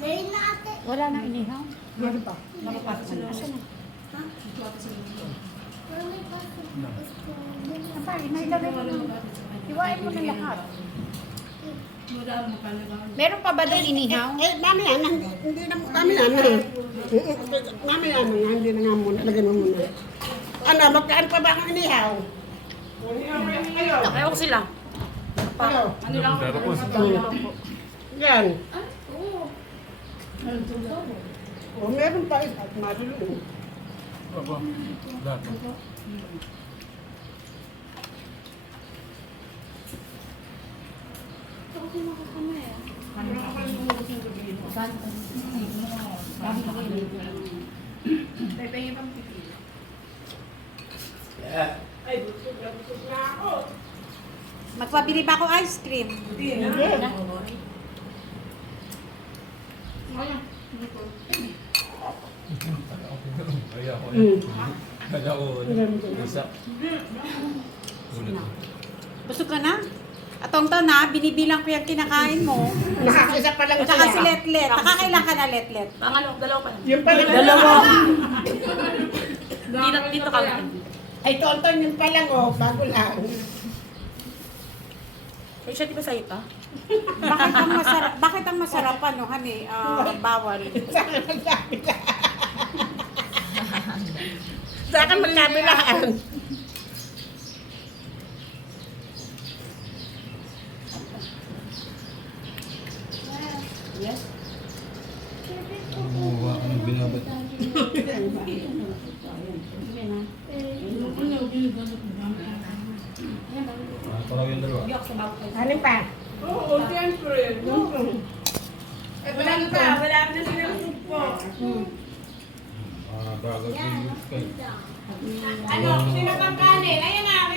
Wala nang inihaw. Meron pa. Nakapasok na. Asa na? Ha? Ito ata sa luto. Apa, may lagay mo ng... Iwain mo na lahat. Meron pa ba doon inihaw? Dami yan. Hindi na dami yan. Dami yan. Hindi na nga muna. Lagyan mo muna. Ano, magkaan pa ba ang inihaw? Ayaw ko sila. Ano? Ano lang ako? Yan. Oh, meron pa isa. Madulo. Aba, lahat. Magpabili ba ako ice cream? Hindi. Kaya ako yun. Kaya ako isa. Busog ka na? Atong-taon na, binibilang ko yung kinakain mo. Nakakaisa pa lang At saka si sila. Letlet. Nakakailan ka na, Letlet? Dalawa pa. Yung pa lang. Dalawa. Dito ka lang. Ay, tonton yun pa lang, oh. Bago lang. Ay, siya di ba sa'yo pa? Bakit ang masarap ano, honey? Bawal. Sa akin magkabilaan. Sa akin magkabilaan. Yes. Ano binabat? Parang yung dalawa. Ano pa? Oo, siyempre. Eh, wala pa. Wala na silang supo. Bagal yung kayo. Ano, sino pang kanin? Ayan na,